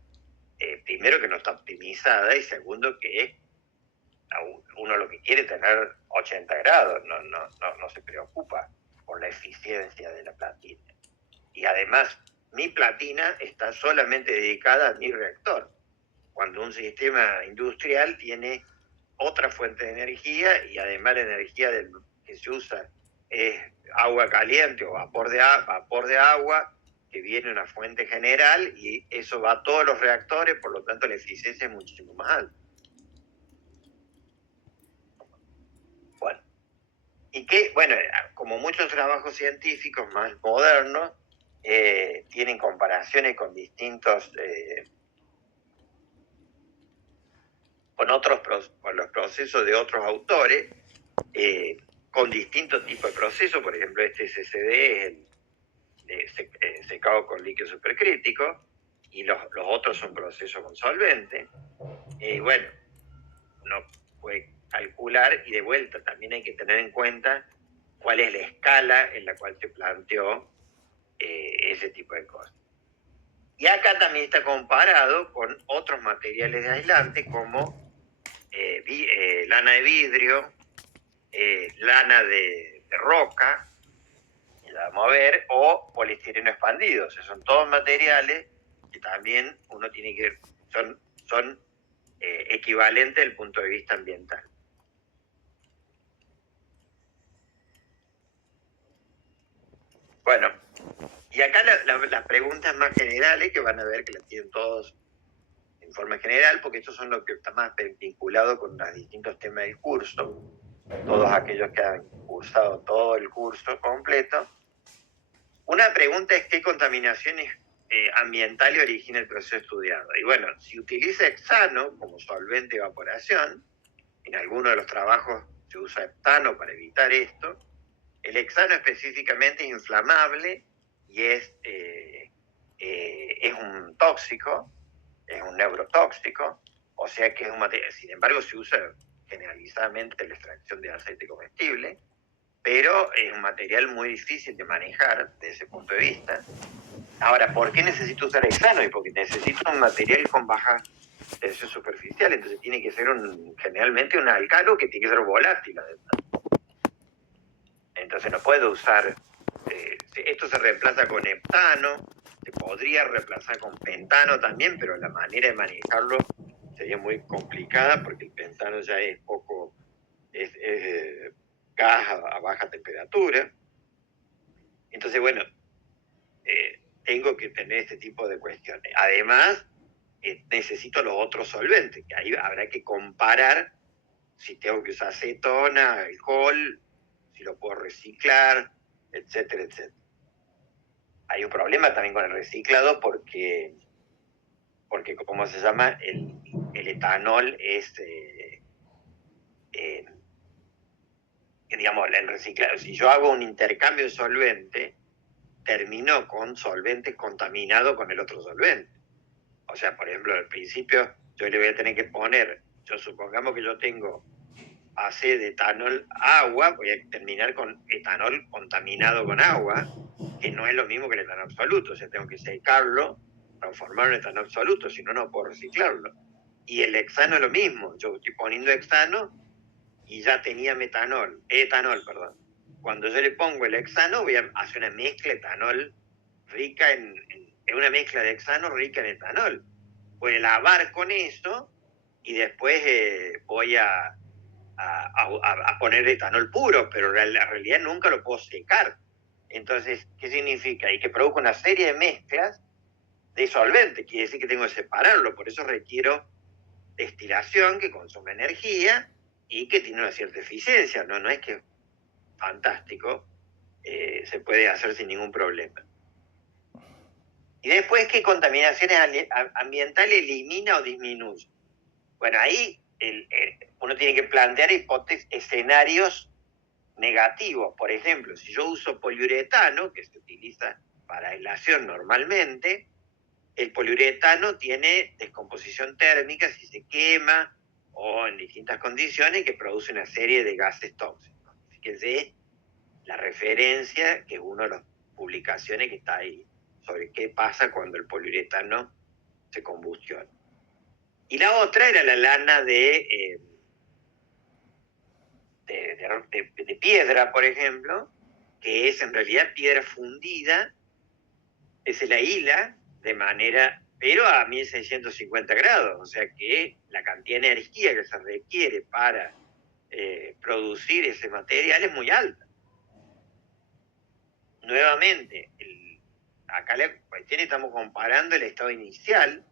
primero que no está optimizada y segundo que uno lo que quiere es tener 80 grados, no se preocupa por la eficiencia de la platina. Y además, mi platina está solamente dedicada a mi reactor, cuando un sistema industrial tiene otra fuente de energía y además la energía que se usa es agua caliente o vapor de agua que viene de una fuente general y eso va a todos los reactores, por lo tanto la eficiencia es muchísimo más alta. Bueno, como muchos trabajos científicos más modernos, tienen comparaciones con distintos, con los procesos de otros autores, con distintos tipos de procesos. Por ejemplo, este SSD es el secado con líquido supercrítico y los otros son procesos con solvente. Bueno, uno puede calcular y de vuelta también hay que tener en cuenta cuál es la escala en la cual se planteó ese tipo de cosas. Y acá también está comparado con otros materiales de aislante como lana de vidrio, lana de roca, vamos a ver, o poliestireno expandido. O sea, son todos materiales que también uno tiene que son equivalentes desde el punto de vista ambiental. Bueno, y acá las preguntas más generales que van a ver que las tienen todos en forma general, porque estos son los que están más vinculados con los distintos temas del curso, todos aquellos que han cursado todo el curso completo. Una pregunta es ¿qué contaminaciones ambientales origina el proceso estudiado? Y bueno, si utiliza hexano como solvente de evaporación, en algunos de los trabajos se usa heptano para evitar esto. El hexano específicamente es inflamable y es un tóxico, es un neurotóxico, o sea que es un material. Sin embargo, se usa generalizadamente en la extracción de aceite comestible. pero es un material muy difícil de manejar desde ese punto de vista. Ahora, ¿por qué necesito usar hexano? Y porque necesito un material con baja tensión superficial, entonces tiene que ser generalmente un alcano que tiene que ser volátil además. Entonces no puedo usar, esto se reemplaza con heptano, se podría reemplazar con pentano también, pero la manera de manejarlo sería muy complicada porque el pentano ya es poco, es gas a baja temperatura. Entonces, bueno, tengo que tener este tipo de cuestiones. Además, necesito los otros solventes, que ahí habrá que comparar si tengo que usar acetona, alcohol, si lo puedo reciclar, etcétera, etcétera. Hay un problema también con el reciclado porque ¿cómo se llama? El etanol es, digamos, el reciclado. Si yo hago un intercambio de solvente, termino con solventes contaminados con el otro solvente. O sea, por ejemplo, al principio yo le voy a tener que poner, supongamos que yo tengo AC de etanol agua, voy a terminar con etanol contaminado con agua, que no es lo mismo que el etanol absoluto, o sea, tengo que secarlo, transformarlo en etanol absoluto, si no, no puedo reciclarlo. Y el hexano es lo mismo, yo estoy poniendo hexano y ya tenía etanol, perdón. Cuando yo le pongo el hexano, voy a hacer una mezcla etanol rica en una mezcla de hexano rica en etanol. Voy a lavar con eso y después voy a poner etanol puro, pero en la realidad nunca lo puedo secar. Entonces, ¿qué significa? Y que produzco una serie de mezclas de solvente, quiere decir que tengo que separarlo, por eso requiero destilación que consume energía y que tiene una cierta eficiencia, no es que fantástico, se puede hacer sin ningún problema. Y después, ¿qué contaminaciones ambientales elimina o disminuye? Bueno, ahí uno tiene que plantear escenarios negativos. Por ejemplo, si yo uso poliuretano, que se utiliza para aislación normalmente, el poliuretano tiene descomposición térmica si se quema o en distintas condiciones que produce una serie de gases tóxicos. Fíjense la referencia, que es una de las publicaciones que está ahí, sobre qué pasa cuando el poliuretano se combustiona. Y la otra era la lana de piedra, por ejemplo, que es en realidad piedra fundida, se la hila de manera, pero a 1650 grados, o sea que la cantidad de energía que se requiere para producir ese material es muy alta. Nuevamente, acá la cuestión estamos comparando el estado inicial,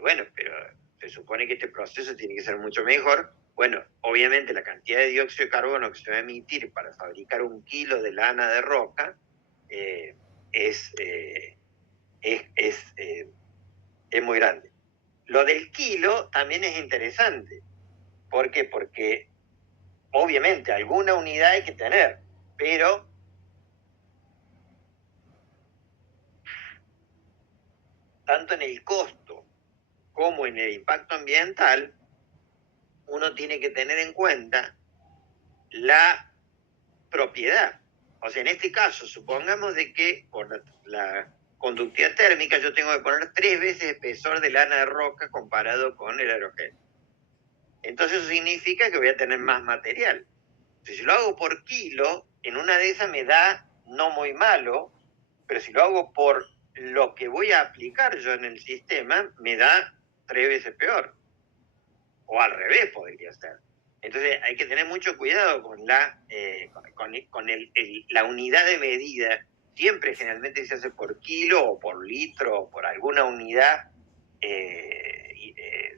bueno, pero se supone que este proceso tiene que ser mucho mejor. Bueno, obviamente la cantidad de dióxido de carbono que se va a emitir para fabricar 1 kilo de lana de roca es muy grande. Lo del kilo también es interesante. ¿Por qué? Porque obviamente alguna unidad hay que tener, pero tanto en el costo como en el impacto ambiental, uno tiene que tener en cuenta la propiedad. O sea, en este caso, supongamos de que por la conductividad térmica yo tengo que poner 3 veces el espesor de lana de roca comparado con el aerogel. Entonces eso significa que voy a tener más material. Si lo hago por kilo, en una de esas me da no muy malo, pero si lo hago por lo que voy a aplicar yo en el sistema, me da 3 veces peor. O al revés podría ser. Entonces hay que tener mucho cuidado con la unidad de medida. Siempre generalmente se hace por kilo o por litro o por alguna unidad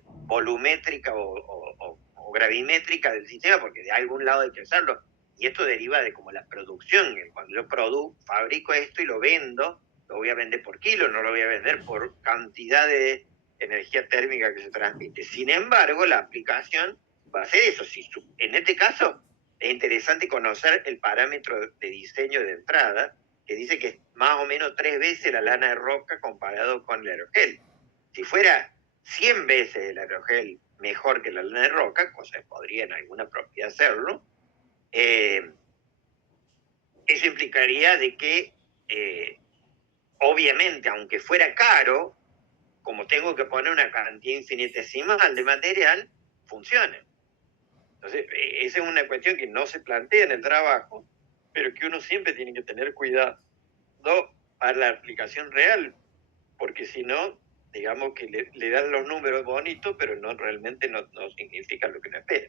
volumétrica o gravimétrica del sistema, porque de algún lado hay que hacerlo. Y esto deriva de como la producción. Cuando yo fabrico esto y lo vendo, lo voy a vender por kilo, no lo voy a vender por cantidad de energía térmica que se transmite. Sin embargo, la aplicación va a ser eso. En este caso, es interesante conocer el parámetro de diseño de entrada, que dice que es más o menos 3 veces la lana de roca comparado con el aerogel. Si fuera 100 veces el aerogel mejor que la lana de roca, cosa que podría en alguna propiedad hacerlo, eso implicaría de que, obviamente, aunque fuera caro, como tengo que poner una cantidad infinitesimal de material, funciona. Entonces, esa es una cuestión que no se plantea en el trabajo, pero que uno siempre tiene que tener cuidado para la aplicación real, porque si no, digamos que le dan los números bonitos, pero no realmente no significan lo que uno espera.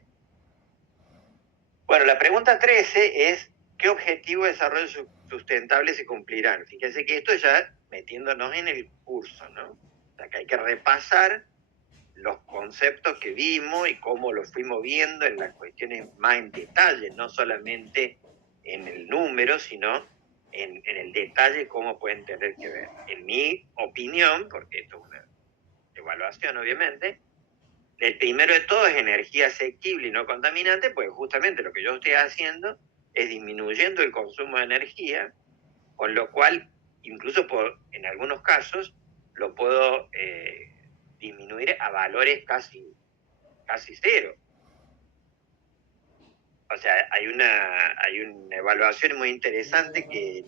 Bueno, la pregunta 13 es, ¿qué objetivos de desarrollo sustentable se cumplirán? Fíjense que esto ya metiéndonos en el curso, ¿no? O sea, que hay que repasar los conceptos que vimos y cómo los fuimos viendo en las cuestiones más en detalle, no solamente en el número, sino en el detalle cómo pueden tener que ver. En mi opinión, porque esto es una evaluación obviamente, el primero de todo es energía asequible y no contaminante, pues justamente lo que yo estoy haciendo es disminuyendo el consumo de energía, con lo cual, incluso en algunos casos, lo puedo disminuir a valores casi cero. O sea, hay una evaluación muy interesante que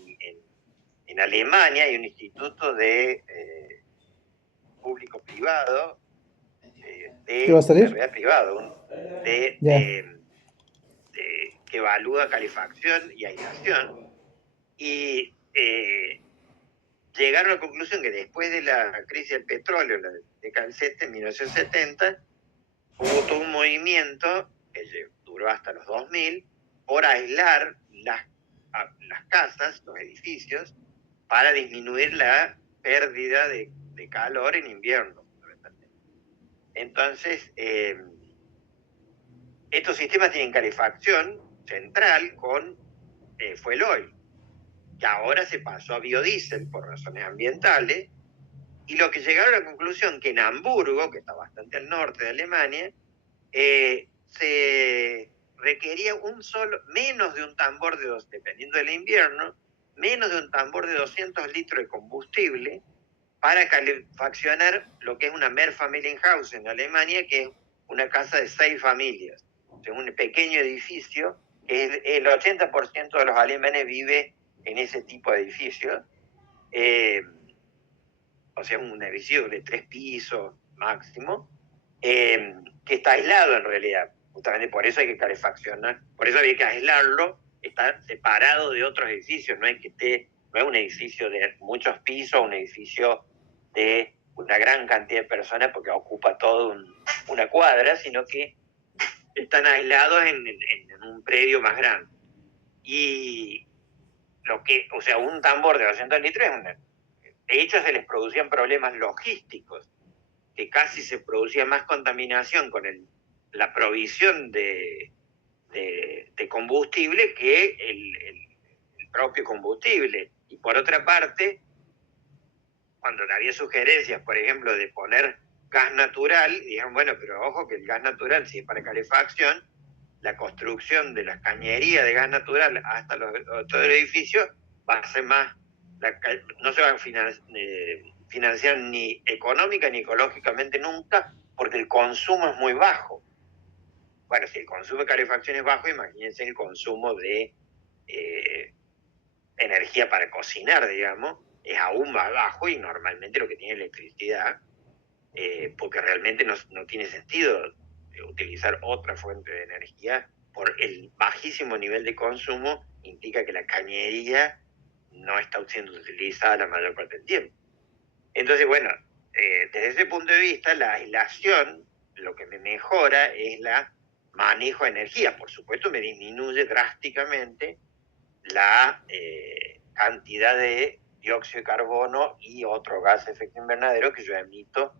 en Alemania hay un instituto de público-privado, ¿Qué va a en salir? realidad privado, Ya. que evalúa calefacción y aislación, y llegaron a la conclusión que después de la crisis del petróleo, la década del 70, en 1970, hubo todo un movimiento que duró hasta los 2000 por aislar las casas, los edificios, para disminuir la pérdida de calor en invierno. Entonces, estos sistemas tienen calefacción central con fuel oil, que ahora se pasó a biodiesel por razones ambientales, y lo que llegaron a la conclusión que en Hamburgo, que está bastante al norte de Alemania, se requería menos de un tambor dependiendo del invierno, menos de un tambor de 200 litros de combustible para calefaccionar lo que es una Mehrfamilienhaus en Alemania, que es una casa de 6 familias. Es un pequeño edificio que el 80% de los alemanes vive en ese tipo de edificios. O sea, un edificio de 3 pisos máximo, que está aislado en realidad. Justamente por eso hay que calefaccionar, por eso había que aislarlo, está separado de otros edificios, no es un edificio de muchos pisos, un edificio de una gran cantidad de personas porque ocupa toda una cuadra, sino que están aislados en un predio más grande. Y o sea, un tambor de 200 litros de hecho se les producían problemas logísticos, que casi se producía más contaminación con la provisión de combustible que el propio combustible. Y por otra parte, cuando había sugerencias, por ejemplo, de poner gas natural, dijeron, bueno, pero ojo que el gas natural, si es para calefacción, la construcción de las cañerías de gas natural hasta todo el edificio va a ser más, no se va a financiar ni económica ni ecológicamente nunca, porque el consumo es muy bajo. Bueno, si el consumo de calefacción es bajo, imagínense el consumo de energía para cocinar, digamos, es aún más bajo, y normalmente lo que tiene electricidad, porque realmente no tiene sentido utilizar otra fuente de energía por el bajísimo nivel de consumo, implica que la cañería no está siendo utilizada la mayor parte del tiempo. Entonces, bueno, desde ese punto de vista, la aislación lo que me mejora es la manejo de energía. Por supuesto, me disminuye drásticamente la cantidad de dióxido de carbono y otro gas de efecto invernadero que yo emito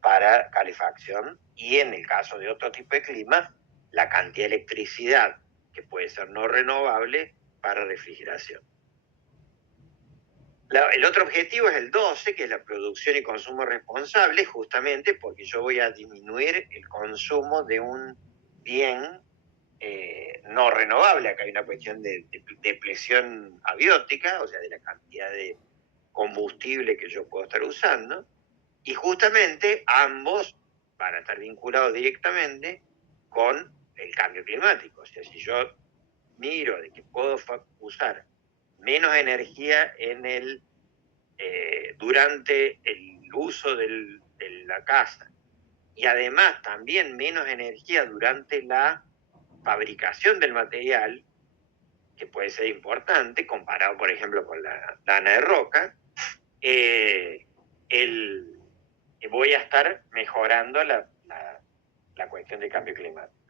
para calefacción, y en el caso de otro tipo de clima, la cantidad de electricidad que puede ser no renovable para refrigeración. El otro objetivo es el 12, que es la producción y consumo responsable, justamente porque yo voy a disminuir el consumo de un bien no renovable. Acá hay una cuestión de depleción abiótica, o sea, de la cantidad de combustible que yo puedo estar usando, y justamente ambos van a estar vinculados directamente con el cambio climático. O sea, si yo miro de que puedo usar menos energía durante el uso de la casa, y además también menos energía durante la fabricación del material, que puede ser importante comparado, por ejemplo, con la lana de roca, voy a estar mejorando la cuestión del cambio climático.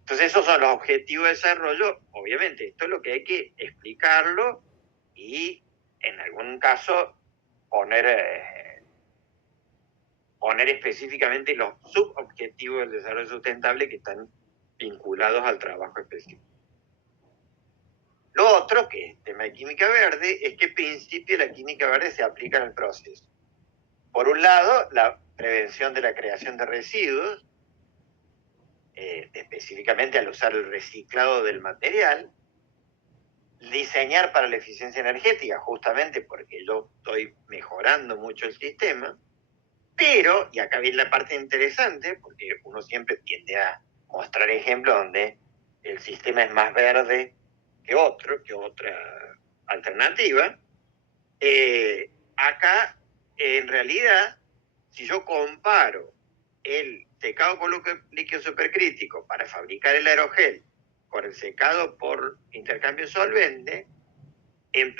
Entonces esos son los objetivos de desarrollo. Obviamente esto es lo que hay que explicarlo y en algún caso poner específicamente los subobjetivos del desarrollo sustentable que están vinculados al trabajo específico. Lo otro, que es tema de química verde, es que en principio la química verde se aplica en el proceso. Por un lado, la prevención de la creación de residuos, específicamente al usar el reciclado del material, diseñar para la eficiencia energética, justamente porque yo estoy mejorando mucho el sistema, pero, y acá viene la parte interesante, porque uno siempre tiende a mostrar ejemplos donde el sistema es más verde que otra alternativa. Acá, en realidad, si yo comparo el secado con líquido supercrítico para fabricar el aerogel con el secado por intercambio solvente, en